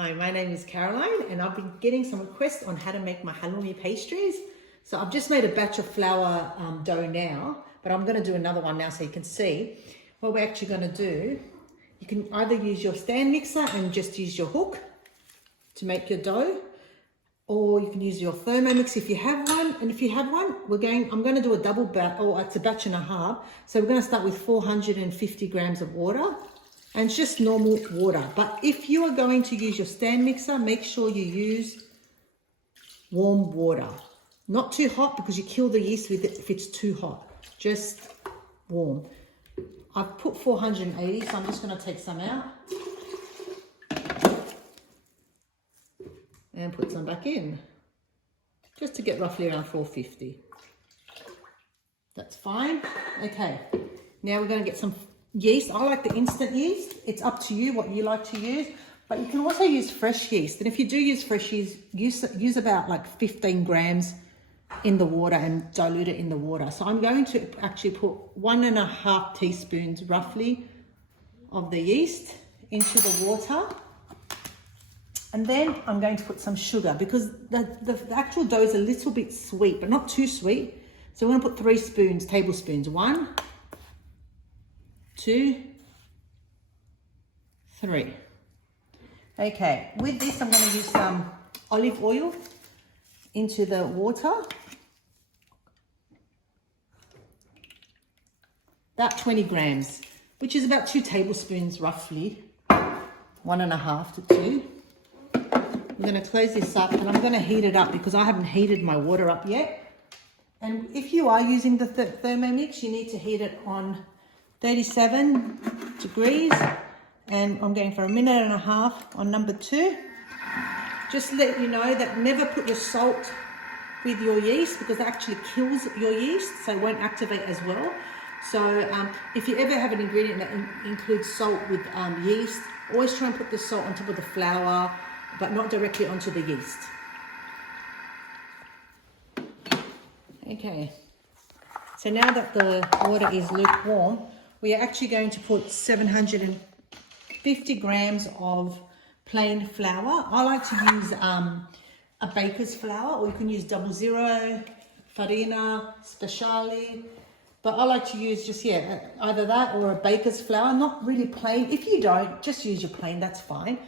Hi, my name is Caroline and I've been getting some requests on how to make my halloumi pastries. So I've just made a batch of flour dough now, but I'm going to do another one now so you can see. What we're actually going to do, you can either use your stand mixer and just use your hook to make your dough, or you can use your Thermomix if you have one. And if you have one, I'm going to do a double batch, or it's a batch and a half. So we're going to start with 450 grams of water. And it's just normal water. But if you are going to use your stand mixer, make sure you use warm water. Not too hot because you kill the yeast with it if it's too hot. Just warm. I've put 480, so I'm just going to take some out. And put some back in. Just to get roughly around 450. That's fine. Okay. Now we're going to get some yeast. I like the instant yeast. It's up to you what you like to use, but you can also use fresh yeast. And if you do use fresh yeast, use about like 15 grams in the water and dilute it in the water. So I'm going to actually put 1.5 teaspoons roughly of the yeast into the water. And then I'm going to put some sugar because the actual dough is a little bit sweet, but not too sweet. So we're going to put 3 tablespoons. 1, 2, 3. Okay, with this I'm going to use some olive oil into the water. About 20 grams, which is about 2 tablespoons roughly. 1.5 to 2. I'm going to close this up and I'm going to heat it up because I haven't heated my water up yet. And if you are using the Thermomix, you need to heat it on 37 degrees, and I'm going for 1.5 minutes on number 2. Just let you know that never put your salt with your yeast because it actually kills your yeast, so it won't activate as well. So if you ever have an ingredient that includes salt with yeast, always try and put the salt on top of the flour, but not directly onto the yeast. Okay, so now that the water is lukewarm, we are actually going to put 750 grams of plain flour. I like to use a baker's flour, or you can use 00, farina, speciale. But I like to use just, either that or a baker's flour, not really plain. If you don't, just use your plain, that's fine.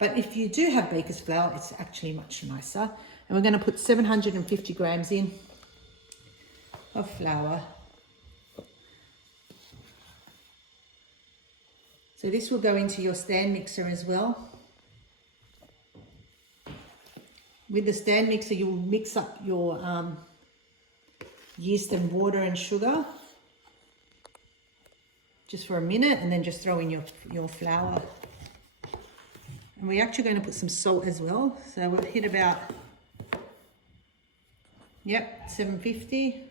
But if you do have baker's flour, it's actually much nicer. And we're going to put 750 grams in of flour. So this will go into your stand mixer as well. With the stand mixer, you will mix up your yeast and water and sugar just for a minute, and then just throw in your flour. And we're actually going to put some salt as well. So we'll hit about, 750.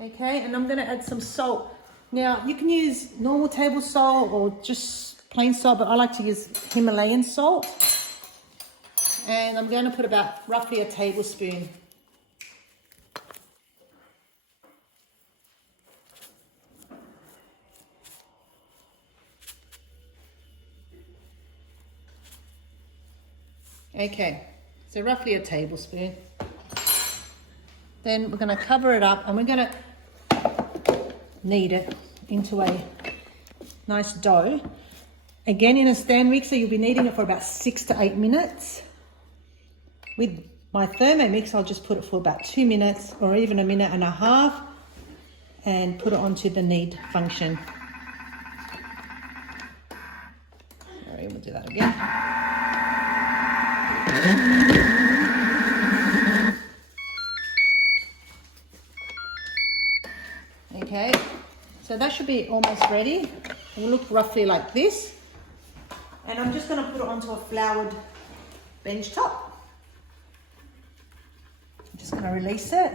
Okay, and I'm going to add some salt. Now, you can use normal table salt or just plain salt, but I like to use Himalayan salt. And I'm going to put about roughly a tablespoon. Okay, so roughly a tablespoon. Then we're going to cover it up and we're going to knead it into a nice dough. Again, in a stand mixer, you'll be kneading it for about 6 to 8 minutes. With my Thermomix, I'll just put it for about 2 minutes or even 1.5 minutes and put it onto the knead function. Sorry, we'll do that again. Okay, so that should be almost ready. It will look roughly like this. And I'm just going to put it onto a floured bench top. I'm just going to release it.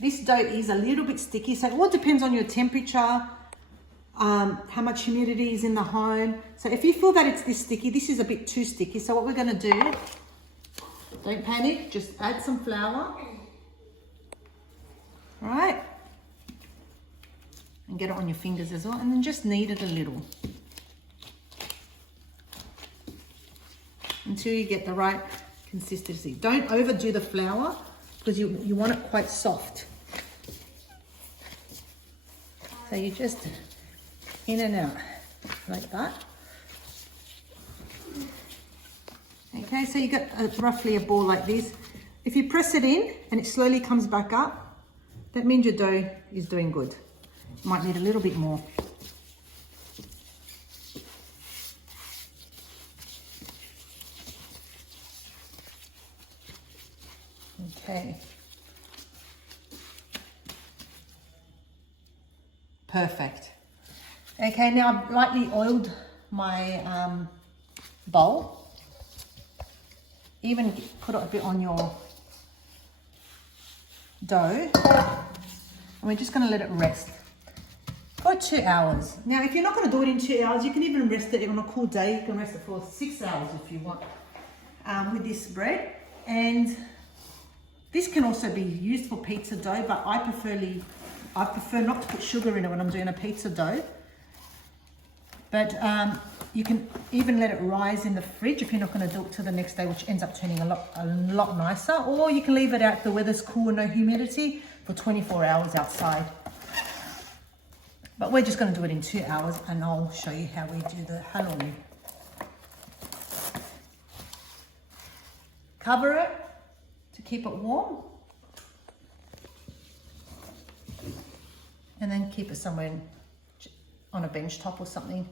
This dough is a little bit sticky, so it all depends on your temperature, how much humidity is in the home. So if you feel that it's this sticky, this is a bit too sticky. So what we're going to do, don't panic, just add some flour. Right, and get it on your fingers as well, and then just knead it a little. until you get the right consistency. Don't overdo the flour because you want it quite soft. So you just in and out like that. Okay, so you got roughly a ball like this. If you press it in and it slowly comes back up, that means your dough is doing good. Might need a little bit more. Okay. Perfect. Okay, now I've lightly oiled my bowl. Even put it a bit on your dough. And we're just going to let it rest for 2 hours. Now, if you're not going to do it in 2 hours, you can even rest it on a cool day. You can rest it for 6 hours if you want with this bread. And this can also be used for pizza dough, but I prefer not to put sugar in it when I'm doing a pizza dough. But you can even let it rise in the fridge if you're not going to do it till the next day, which ends up turning a lot nicer. Or you can leave it out if the weather's cool and no humidity for 24 hours outside. But we're just going to do it in 2 hours, and I'll show you how we do the halloumi. Cover it to keep it warm. And then keep it somewhere on a bench top or something.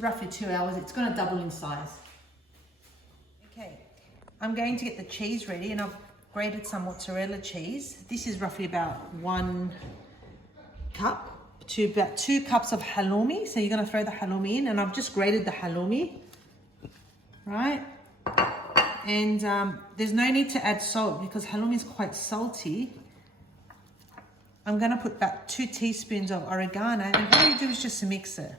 Roughly 2 hours. It's going to double in size. Okay, I'm going to get the cheese ready, and I've grated some mozzarella cheese. This is roughly about 1 cup to about 2 cups of halloumi. So you're going to throw the halloumi in, and I've just grated the halloumi, right? And there's no need to add salt because halloumi is quite salty. I'm going to put about 2 teaspoons of oregano, and all you do is just mix it.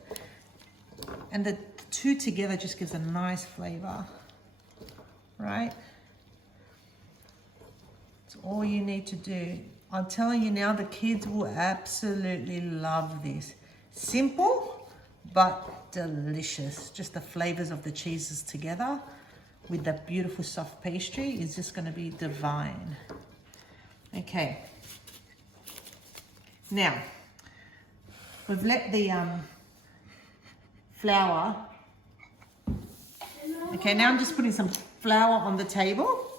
And the two together just gives a nice flavor, right? That's all you need to do. I'm telling you now, the kids will absolutely love this. Simple, but delicious. Just the flavors of the cheeses together with that beautiful soft pastry is just going to be divine. Okay. Now, we've let the flour. Okay, now I'm just putting some flour on the table.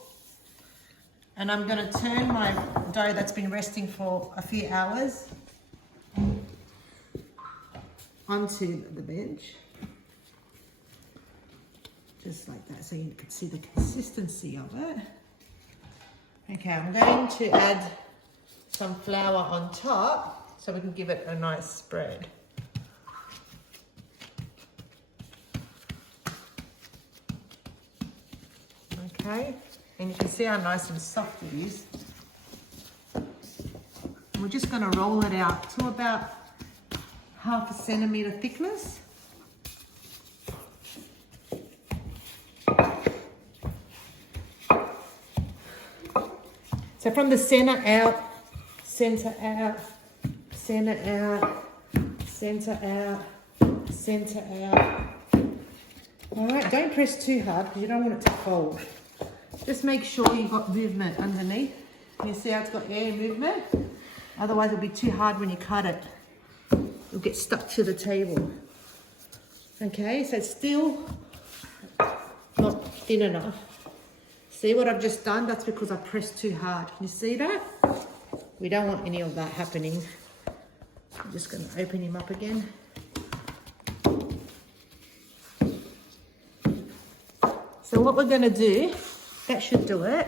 And I'm going to turn my dough that's been resting for a few hours onto the bench. Just like that, so you can see the consistency of it. Okay, I'm going to add some flour on top so we can give it a nice spread. Okay, and you can see how nice and soft it is. And we're just going to roll it out to about 1/2 centimetre thickness. So from the centre out, centre out, centre out, centre out, centre out. All right, don't press too hard because you don't want it to fold. Just make sure you've got movement underneath. You see how it's got air movement? Otherwise it'll be too hard when you cut it. It'll get stuck to the table. Okay, so it's still not thin enough. See what I've just done? That's because I pressed too hard. Can you see that? We don't want any of that happening. I'm just going to open him up again. So what we're going to do, that should do it.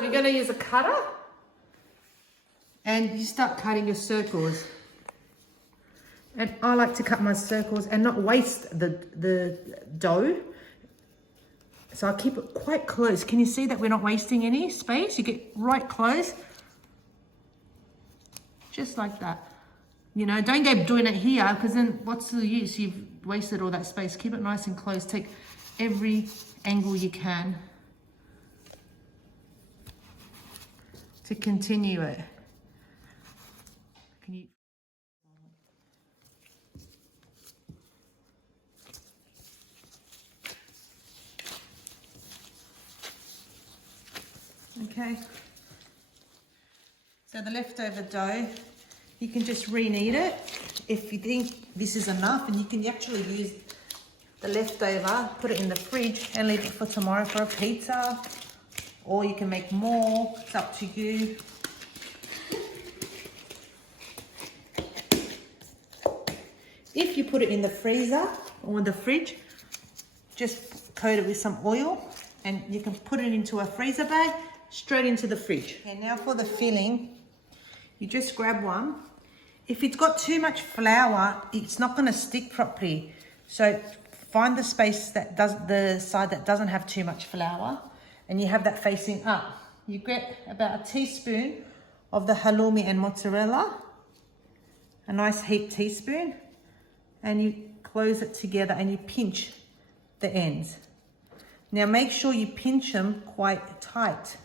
You're going to use a cutter and you start cutting your circles. And I like to cut my circles and not waste the dough. So I keep it quite close. Can you see that we're not wasting any space? You get right close. Just like that. You know, don't go doing it here because then what's the use? You've wasted all that space. Keep it nice and close. Take every angle you can to continue it. Can you... Okay. So the leftover dough, you can just re-knead it if you think this is enough, and you can actually use the leftover, put it in the fridge and leave it for tomorrow for a pizza, or you can make more, it's up to you. If you put it in the freezer or in the fridge, just coat it with some oil and you can put it into a freezer bag, straight into the fridge. Okay, now for the filling, you just grab one. If it's got too much flour, it's not going to stick properly. So find the space that does, the side that doesn't have too much flour, and you have that facing up. You get about a teaspoon of the halloumi and mozzarella, a nice heaped teaspoon, and you close it together and you pinch the ends. Now make sure you pinch them quite tight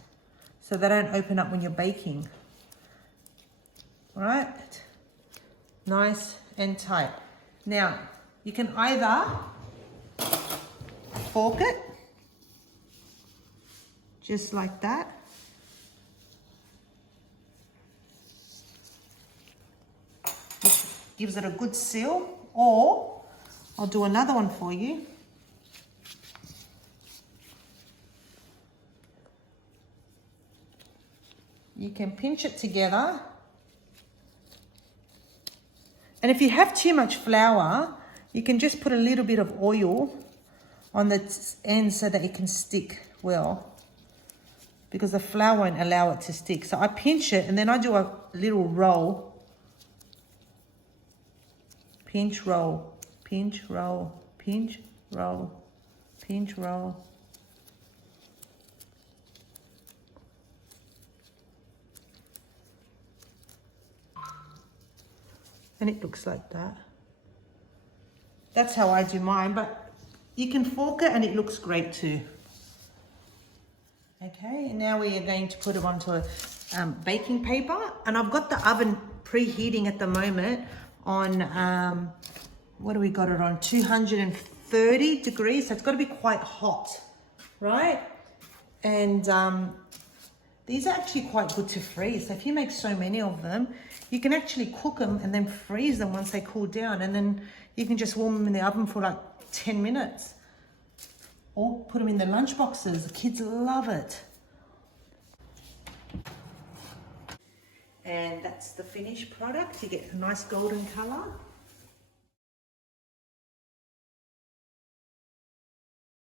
so they don't open up when you're baking. All right, nice and tight. Now you can either fork it, just like that. Which gives it a good seal, or I'll do another one for you. You can pinch it together. And if you have too much flour, you can just put a little bit of oil on the end so that it can stick well, because the flour won't allow it to stick. So I pinch it and then I do a little roll. Pinch, roll, pinch, roll, pinch, roll, pinch, roll. And it looks like that. That's how I do mine, but you can fork it and it looks great too. Okay, and now we are going to put it onto a baking paper, and I've got the oven preheating at the moment on, what do we got it on? 230 degrees, so it's got to be quite hot, right? And these are actually quite good to freeze. So if you make so many of them, you can actually cook them and then freeze them once they cool down, and then you can just warm them in the oven for like 10 minutes. Or put them in the lunch boxes. The kids love it. And that's the finished product. You get a nice golden color.